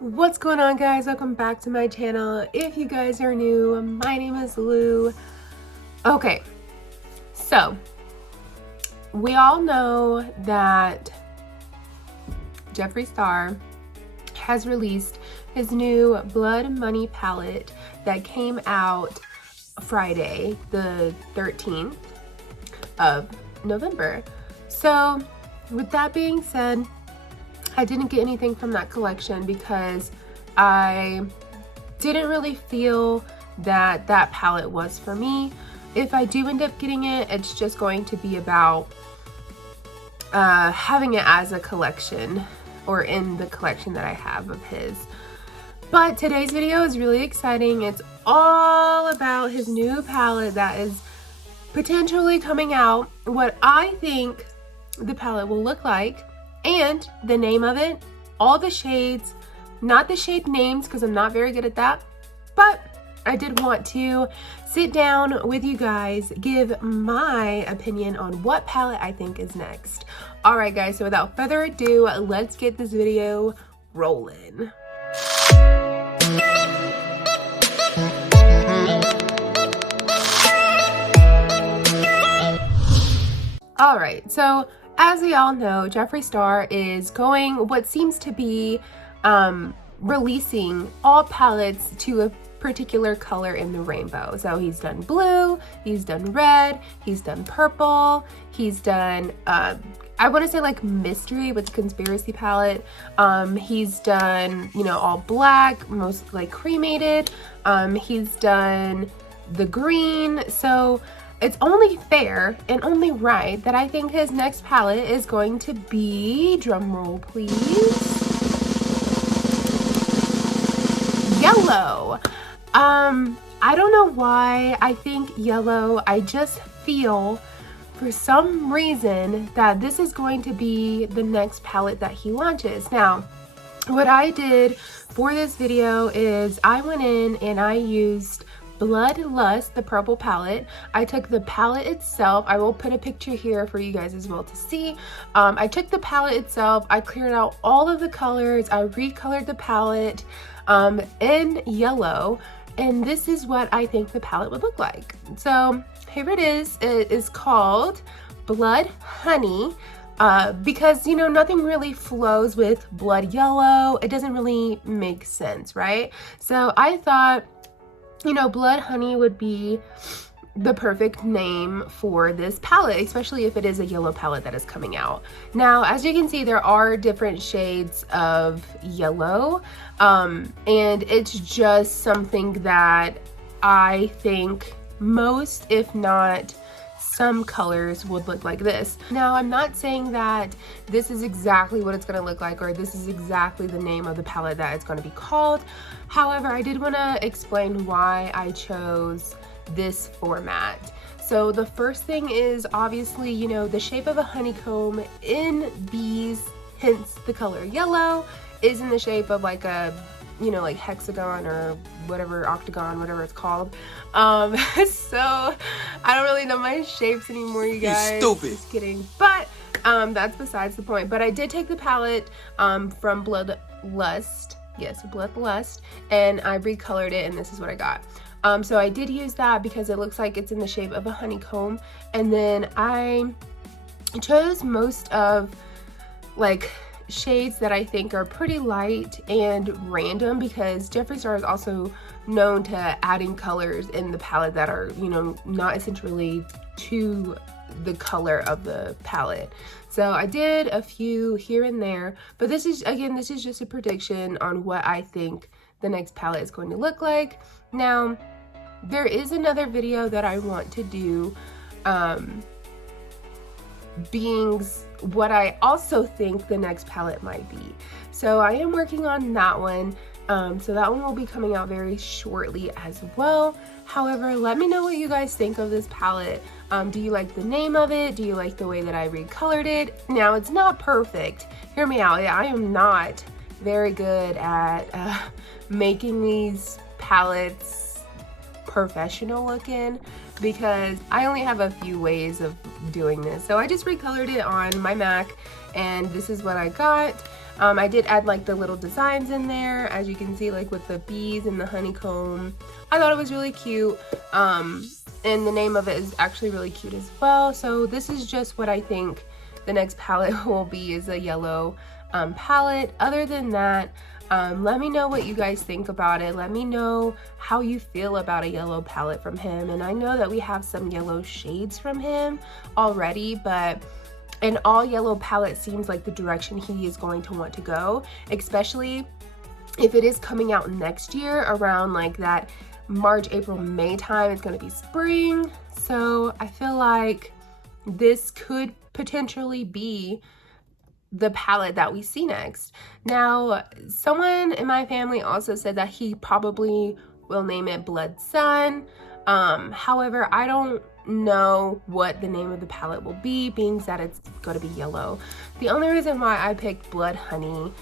What's going on, guys? Welcome back to my channel. If you guys are new, my name is Lou. Okay, so we all know that Jeffree Star has released his new Blood Money palette that came out Friday, the 13th of November. So with that being said, I didn't get anything from that collection because I didn't really feel that that palette was for me. If I do end up getting it, it's just going to be about having it as a collection or in the collection that I have of his. But today's video is really exciting. It's all about his new palette that is potentially coming out, what I think the palette will look like, and the name of it, all the shades, not the shade names because I'm not very good at that, but I did want to sit down with you guys, give my opinion on what palette I think is next. All right, guys, so without further ado, let's get this video rolling. All right, so as we all know, Jeffree Star is going what seems to be releasing all palettes to a particular color in the rainbow. So he's done blue, he's done red, he's done purple, he's done I want to say like mystery with conspiracy palette. He's done, you know, all black, most like cremated. He's done the green. So it's only fair and only right that I think his next palette is going to be, drumroll please, yellow. I don't know why I think yellow. I just feel for some reason that this is going to be the next palette that he launches. Now, what I did for this video is I went in and I used Bloodlust, the purple palette. I took the palette itself. I will put a picture here for you guys as well to see. I took the palette itself. I cleared out all of the colors. I recolored the palette in yellow. And this is what I think the palette would look like. So here it is. It is called Blood Honey. Because, you know, nothing really flows with blood yellow. It doesn't really make sense, right? So I thought, you know, Blood Honey would be the perfect name for this palette, especially if it is a yellow palette that is coming out. Now, as you can see, there are different shades of yellow, and it's just something that I think most, if not some colors, would look like this. Now, I'm not saying that this is exactly what it's going to look like or this is exactly the name of the palette that it's going to be called. However, I did want to explain why I chose this format. So the first thing is obviously, you know, the shape of a honeycomb in bees, hence the color yellow, is in the shape of like a, you know, like hexagon or whatever, octagon, whatever it's called. So I don't really know my shapes anymore, you guys. You're stupid. Just kidding. But that's besides the point. But I did take the palette from Bloodlust. Yes, Bloodlust, and I recolored it, and this is what I got. So I did use that because it looks like it's in the shape of a honeycomb. And then I chose most of like shades that I think are pretty light and random, because Jeffree Star is also known to adding colors in the palette that are, you know, not essentially to the color of the palette. So I did a few here and there, but this is, again, this is just a prediction on what I think the next palette is going to look like. Now, there is another video that I want to do, being what I also think the next palette might be. So I am working on that one. So that one will be coming out very shortly as well. However, let me know what you guys think of this palette. Do you like the name of it? Do you like the way that I recolored it? Now, it's not perfect. Hear me out. I am not very good at making these palettes professional looking, because I only have a few ways of doing this. So I just recolored it on my Mac, and this is what I got. I did add like the little designs in there, as you can see, like with the bees and the honeycomb. I thought it was really cute. And the name of it is actually really cute as well. So this is just what I think the next palette will be, is a yellow palette. Other than that, let me know what you guys think about it. Let me know how you feel about a yellow palette from him. And I know that we have some yellow shades from him already, but an all yellow palette seems like the direction he is going to want to go, especially if it is coming out next year around like that March, April, May time. It's going to be spring. So I feel like this could potentially be the palette that we see next. Now, someone in my family also said that he probably will name it Blood Sun. However, I don't know what the name of the palette will be, being that it's going to be yellow. The only reason why I picked Blood Honey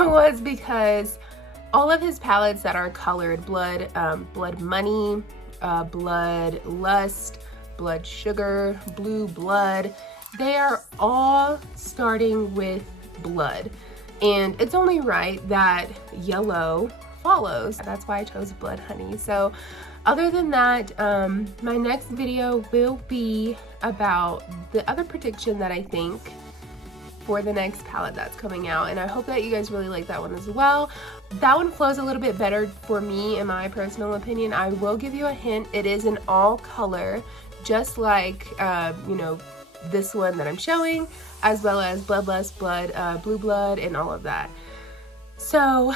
was because all of his palettes that are colored blood, Blood Money, Blood Lust, Blood Sugar, Blue Blood, they are all starting with blood, and it's only right that yellow follows. That's why I chose Blood Honey. So other than that, my next video will be about the other prediction that I think for the next palette that's coming out, and I hope that you guys really like that one as well. That one flows a little bit better for me, in my personal opinion. I will give you a hint, it is an all color, just like you know, this one that I'm showing, as well as Bloodlust, Blue Blood, and all of that. So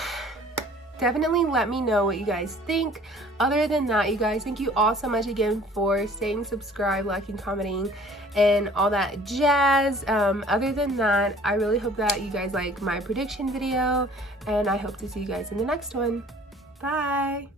definitely let me know what you guys think. Other than that, you guys, thank you all so much again for staying subscribed, liking, commenting, and all that jazz. Other than that, I really hope that you guys like my prediction video, and I hope to see you guys in the next one. Bye!